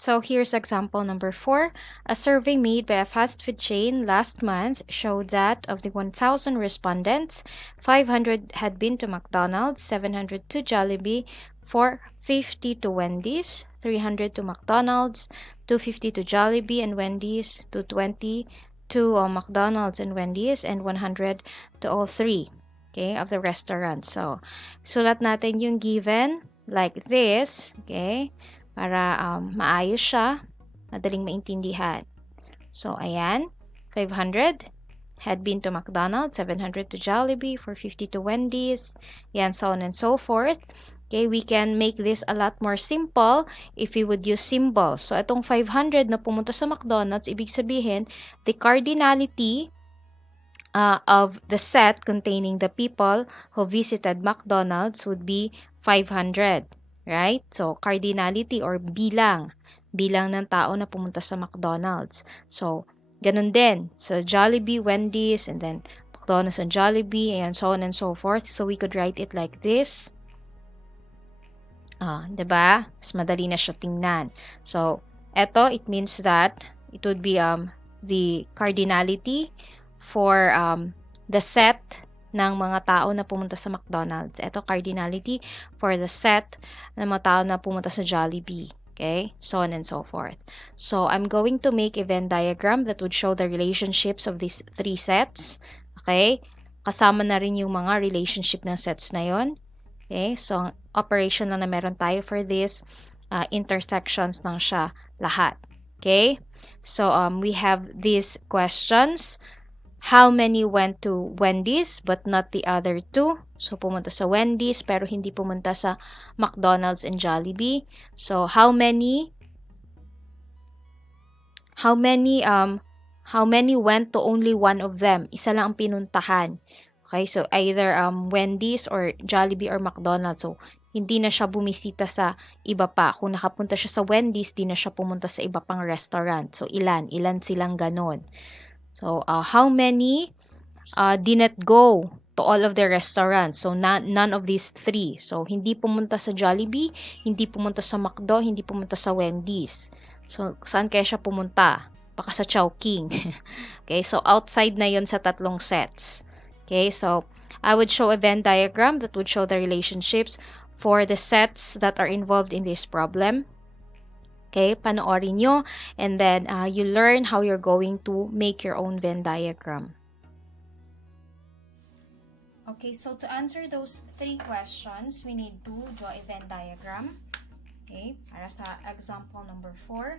So here's example number 4. A survey made by a fast food chain last month showed that of the 1,000 respondents, 500 had been to McDonald's, 700 to Jollibee, 450 to Wendy's, 300 to McDonald's, 250 to Jollibee and Wendy's, 220 to McDonald's and Wendy's, and 100 to all three, okay, of the restaurants. So, sulat natin yung given like this, okay, para maayos siya, madaling maintindihan. So, ayan, 500 had been to McDonald's, 700 to Jollibee, 450 to Wendy's, yan, so on and so forth. Okay, we can make this a lot more simple if we would use symbols. So, itong 500 na pumunta sa McDonald's, ibig sabihin, the cardinality of the set containing the people who visited McDonald's would be 500. Right? So, cardinality or bilang ng tao na pumunta sa McDonald's. So, ganun din sa Jollibee, Wendy's, and then McDonald's and Jollibee, and so on and so forth. So, we could write it like this. Diba? Mas madali na siya tingnan. So, eto, it means that it would be the cardinality for the set ng mga tao na pumunta sa McDonald's. Ito, cardinality for the set ng mga tao na pumunta sa Jollibee. Okay? So on and so forth. So, I'm going to make a Venn diagram that would show the relationships of these three sets. Okay? Kasama na rin yung mga relationship ng sets na yon. Okay? So, ang operation na meron tayo for this, intersections lang siya lahat. Okay? So, we have these questions. How many went to Wendy's but not the other two? So, pumunta sa Wendy's pero hindi pumunta sa McDonald's and Jollibee. So, how many went to only one of them? Isa lang ang pinuntahan. Okay, so either Wendy's or Jollibee or McDonald's. So, hindi na siya bumisita sa iba pa. Kung nakapunta siya sa Wendy's, di na siya pumunta sa iba pang restaurant. So, ilan silang ganon. So, how many didn't go to all of the restaurants? So, none of these three. So, hindi pumunta sa Jollibee, hindi pumunta sa McDo, hindi pumunta sa Wendy's. So, saan kaya siya pumunta? Baka sa Chowking. Okay, so outside na yun sa tatlong sets. Okay, so I would show a Venn diagram that would show the relationships for the sets that are involved in this problem. Okay, panoorin nyo, and then you learn how you're going to make your own Venn diagram. Okay, so to answer those three questions, we need to draw a Venn diagram. Okay, para sa example number 4.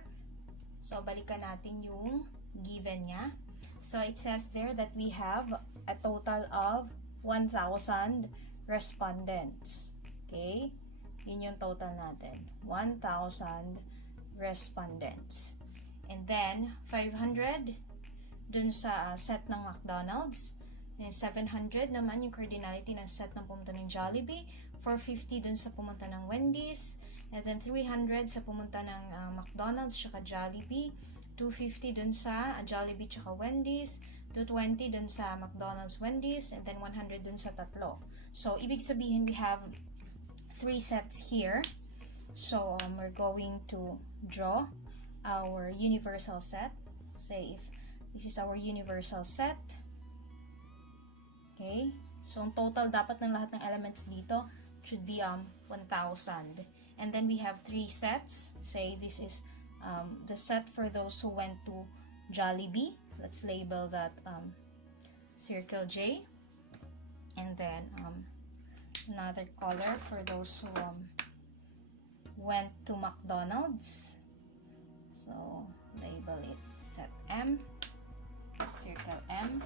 So, balikan natin yung given niya. So, it says there that we have a total of 1,000 respondents. Okay, yun yung total natin. 1,000 respondents. And then, 500 dun sa set ng McDonald's. And 700 naman yung cardinality ng set ng pumunta ng Jollibee. 450 dun sa pumunta ng Wendy's. And then, 300 sa pumunta ng McDonald's tsaka Jollibee. 250 dun sa Jollibee tsaka Wendy's. 220 dun sa McDonald's, Wendy's. And then, 100 dun sa tatlo. So, ibig sabihin, we have 3 sets here. So, we're going to draw our universal set. Say if this is our universal set. Okay? So, ang total dapat ng lahat ng elements dito should be 1,000. And then we have 3 sets. Say this is the set for those who went to Jollibee. Let's label that circle J. And then another color for those who went to McDonald's. So, label it set M, circle M.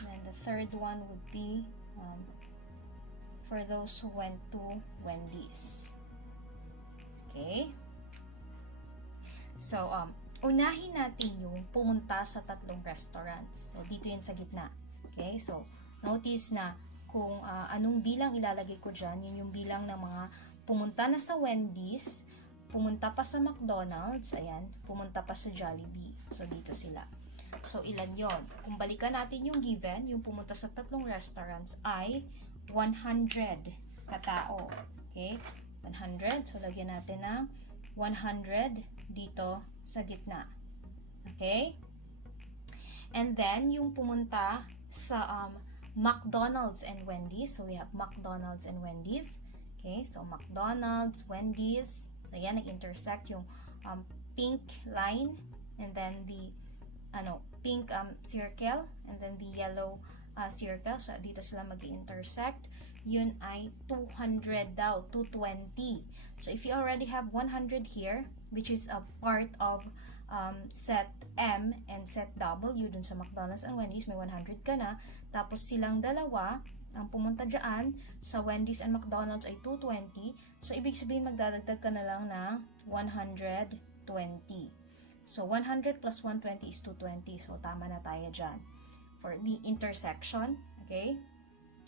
And then the third one would be for those who went to Wendy's. Okay? So, unahin natin yung pumunta sa tatlong restaurants. So, dito yun sa gitna. Okay? So, notice na kung anong bilang ilalagay ko dyan, yun yung bilang ng mga pumunta na sa Wendy's, pumunta pa sa McDonald's, ayan, pumunta pa sa Jollibee. So, dito sila. So, ilan yon? Kung balikan natin yung given, yung pumunta sa tatlong restaurants ay 100 katao. Okay? 100. So, lagyan natin ng 100 dito sa gitna. Okay? And then, yung pumunta sa McDonald's and Wendy's. So, we have McDonald's and Wendy's. Okay, so McDonald's, Wendy's. So, yan, nag-intersect yung pink line and then the pink circle and then the yellow circle. So, dito sila mag-intersect. Yun ay 200 daw, 220. So, if you already have 100 here, which is a part of set M and set W dun sa McDonald's and Wendy's, may 100 ka na. Tapos, silang dalawa, ang pumunta dyan sa Wendy's and McDonald's ay 220. So, ibig sabihin, magdadagdag ka na lang ng 120. So, 100 plus 120 is 220. So, tama na tayo dyan. For the intersection, okay?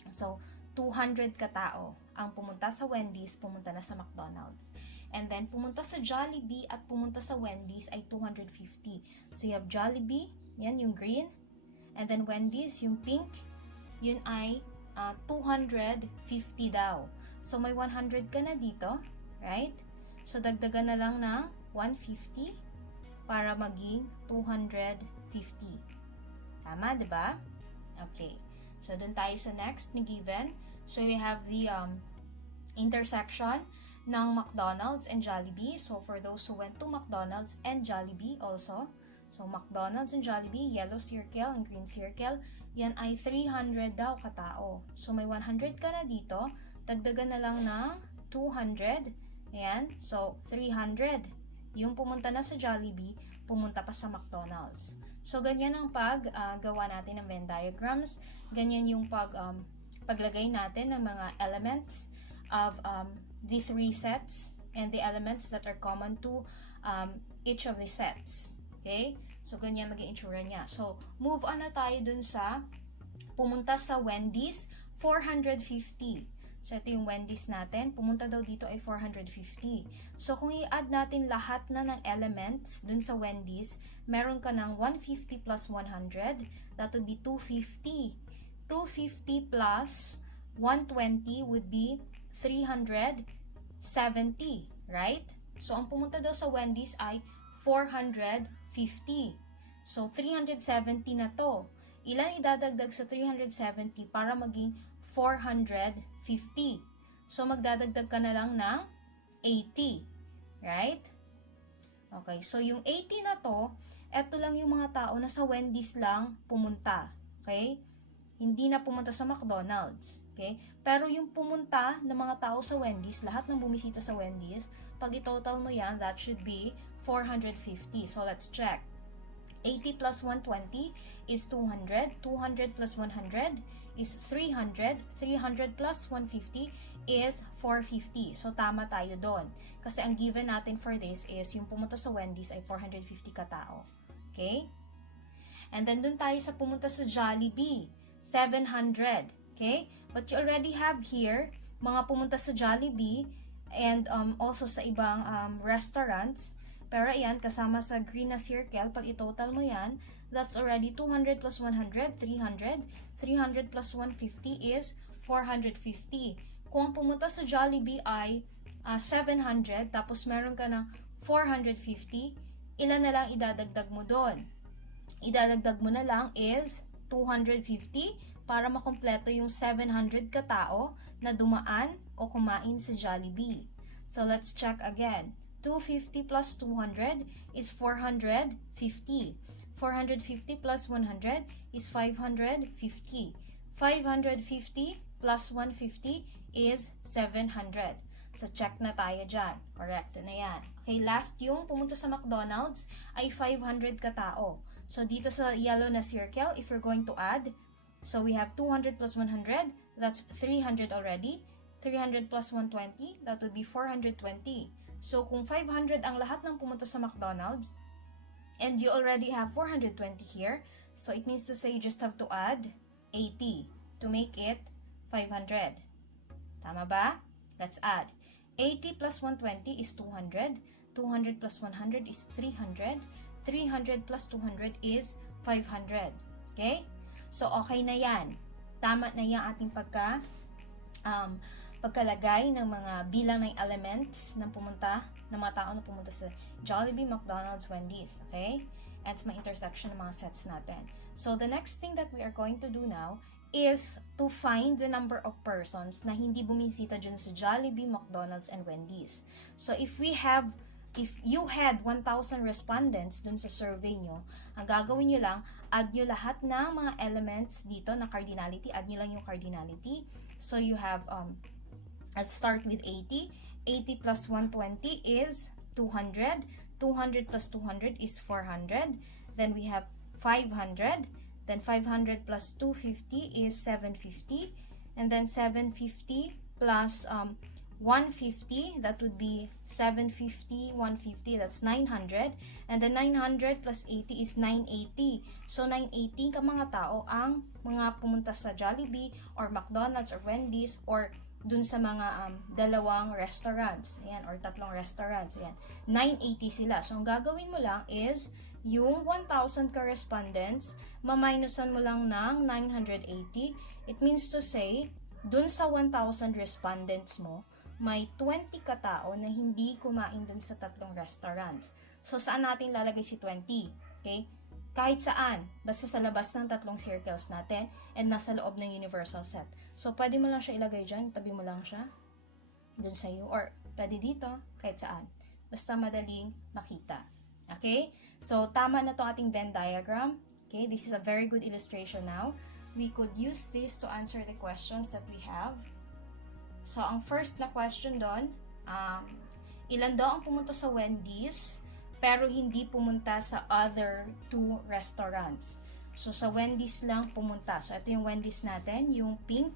So, 200 katao ang pumunta sa Wendy's, pumunta na sa McDonald's. And then, pumunta sa Jollibee at pumunta sa Wendy's ay 250. So, you have Jollibee, yan yung green. And then, Wendy's, yung pink, yun ay 250 daw. So, may 100 ka na dito, right? So, dagdagan na lang na 150 para maging 250. Tama, diba? Okay. So, dun tayo sa next ni given. So, we have the intersection ng McDonald's and Jollibee. So, for those who went to McDonald's and Jollibee also. So, McDonald's and Jollibee, yellow circle and green circle, yan ay 300 daw katao. So, may 100 ka na dito. Dagdagan na lang ng 200. Ayan. So, 300. Yung pumunta na sa Jollibee, pumunta pa sa McDonald's. So, ganyan ang paggawa natin ng Venn diagrams. Ganyan yung paglagay natin ng mga elements of the three sets and the elements that are common to each of the sets. Okay? So, ganyan maging itsura niya. So, move on na tayo dun sa pumunta sa Wendy's, 450. So, ito yung Wendy's natin. Pumunta daw dito ay 450. So, kung i-add natin lahat na ng elements dun sa Wendy's, meron ka ng 150 plus 100. That would be 250. 250 plus 120 would be 370. Right? So, ang pumunta daw sa Wendy's ay 450. So, 370 na to. Ilan idadagdag sa 370 para maging 450? So, magdadagdag ka na lang ng 80. Right? Okay. So, yung 80 na to, eto lang yung mga tao na sa Wendy's lang pumunta. Okay? Hindi na pumunta sa McDonald's. Okay? Pero yung pumunta ng mga tao sa Wendy's, lahat ng bumisita sa Wendy's, pag i-total mo yan, that should be 450. So, let's check. 80 plus 120 is 200. 200 plus 100 is 300. 300 plus 150 is 450. So, tama tayo doon. Kasi ang given natin for this is yung pumunta sa Wendy's ay 450 katao. Okay? And then, doon tayo sa pumunta sa Jollibee. 700. Okay? But you already have here mga pumunta sa Jollibee and also sa ibang restaurants. Pero ayan, kasama sa green na circle, pag i-total mo yan, that's already 200 plus 100, 300. 300 plus 150 is 450. Kung pumunta sa Jollibee ay 700, tapos meron ka ng 450, ilan na lang idadagdag mo doon? Idadagdag mo na lang is 250 para makompleto yung 700 katao na dumaan o kumain sa Jollibee. So, let's check again. 250 plus 200 is 450. 450 plus 100 is 550. 550 plus 150 is 700. So, check na tayo dyan. Correct na yan. Okay, last yung pumunta sa McDonald's ay 500 katao. So, dito sa yellow na circle, if you're going to add, so we have 200 plus 100, that's 300 already. 300 plus 120, that would be 420. So, kung 500 ang lahat ng pumunta sa McDonald's, and you already have 420 here, so it means to say you just have to add 80 to make it 500. Tama ba? Let's add. 80 plus 120 is 200. 200 plus 100 is 300. 300 plus 200 is 500. Okay? So, okay na yan. Tama na yan ating pagkalagay ng mga bilang ng elements ng mga tao na pumunta sa Jollibee, McDonald's, Wendy's. Okay? And sa mga intersection ng mga sets natin. So, the next thing that we are going to do now is to find the number of persons na hindi bumisita dyan sa Jollibee, McDonald's, and Wendy's. So, if you had 1,000 respondents dun sa survey nyo, ang gagawin nyo lang, add nyo lahat ng mga elements dito na cardinality, add nyo lang yung cardinality. So, you have, let's start with 80. 80 plus 120 is 200. 200 plus 200 is 400. Then we have 500. Then 500 plus 250 is 750. And then 750 plus 150, that would be 750, 150, that's 900. And then 900 plus 80 is 980. So 980 ka mga tao ang mga pumunta sa Jollibee or McDonald's or Wendy's or dun sa mga dalawang restaurants. Ayan, or tatlong restaurants. Ayan. 980 sila. So, ang gagawin mo lang is yung 1,000 correspondents, maminusan mo lang ng 980. It means to say, dun sa 1,000 respondents mo, may 20 katao na hindi kumain dun sa tatlong restaurants. So, saan natin lalagay si 20? Okay? Kahit saan, basta sa labas ng tatlong circles natin and nasa loob ng universal set. So, pwede mo lang siya ilagay dyan, tabi mo lang siya dun sa iyo, or pwede dito, kahit saan. Basta madaling makita. Okay? So, tama na to ating Venn diagram. Okay? This is a very good illustration now. We could use this to answer the questions that we have. So, ang first na question doon, ilan daw ang pumunta sa Wendy's pero hindi pumunta sa other two restaurants. So, sa Wendy's lang pumunta. So, ito yung Wendy's natin, yung pink.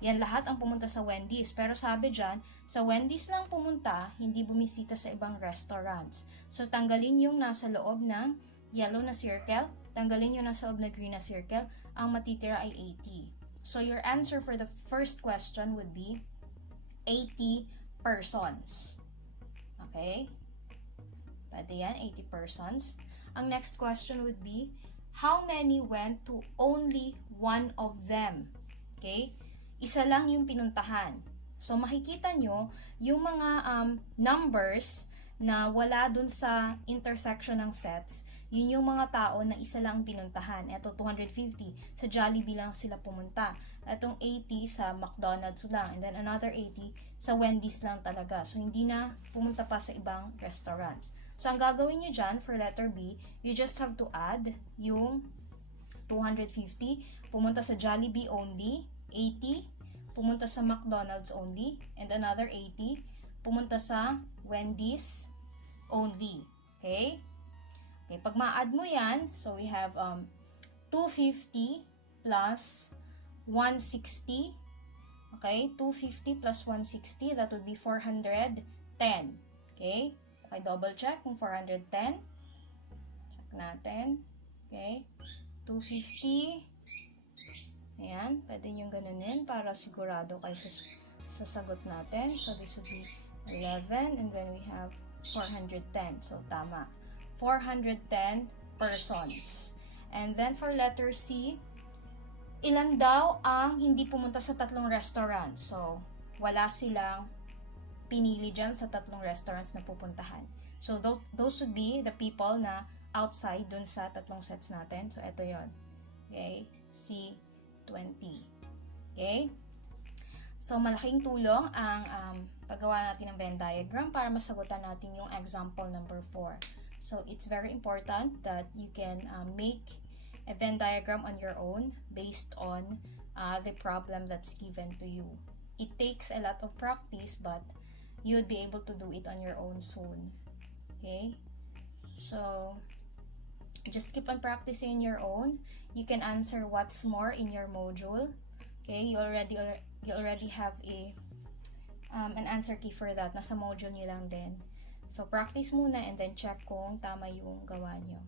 Yan lahat ang pumunta sa Wendy's. Pero sabi dyan, sa Wendy's lang pumunta, hindi bumisita sa ibang restaurants. So, tanggalin yung nasa loob ng yellow na circle, tanggalin yung nasa loob na green na circle, ang matitira ay 80. So, your answer for the first question would be 80 persons. Okay? Pwede yan, 80 persons. Ang next question would be, how many went to only one of them? Okay? Isa lang yung pinuntahan. So, makikita nyo, yung mga numbers na wala dun sa intersection ng sets, yun yung mga tao na isa lang pinuntahan. Ito, 250. Sa Jollibee lang sila pumunta. Itong 80 sa McDonald's lang. And then another 80 sa Wendy's lang talaga. So, hindi na pumunta pa sa ibang restaurants. So, ang gagawin nyo dyan for letter B, you just have to add yung 250. Pumunta sa Jollibee only. 80. Pumunta sa McDonald's only. And another 80. Pumunta sa Wendy's only. Okay? Okay, pag ma-add mo yan, so we have 250 plus 160. Okay, 250 plus 160, that would be 410. Okay? Okay, double check kung 410. Check natin. Okay? 250. Ayan, pwede nyo ganunin para sigurado kayo sa sagot natin. So, this would be 11, and then we have 410. So, tama. 410 persons. And then, for letter C, ilan daw ang hindi pumunta sa tatlong restaurants? So, wala silang pinili dyan sa tatlong restaurants na pupuntahan. So, those would be the people na outside dun sa tatlong sets natin. So, ito yon. Okay? C20. Okay? So, malaking tulong ang paggawa natin ng Venn diagram para masagutan natin yung example number 4. So, it's very important that you can make a Venn diagram on your own based on the problem that's given to you. It takes a lot of practice, but you would be able to do it on your own soon. Okay? So, just keep on practicing your own. You can answer what's more in your module. Okay? You already have an answer key for that. Nasa module nyo lang din. So, practice muna and then check kung tama yung gawa nyo.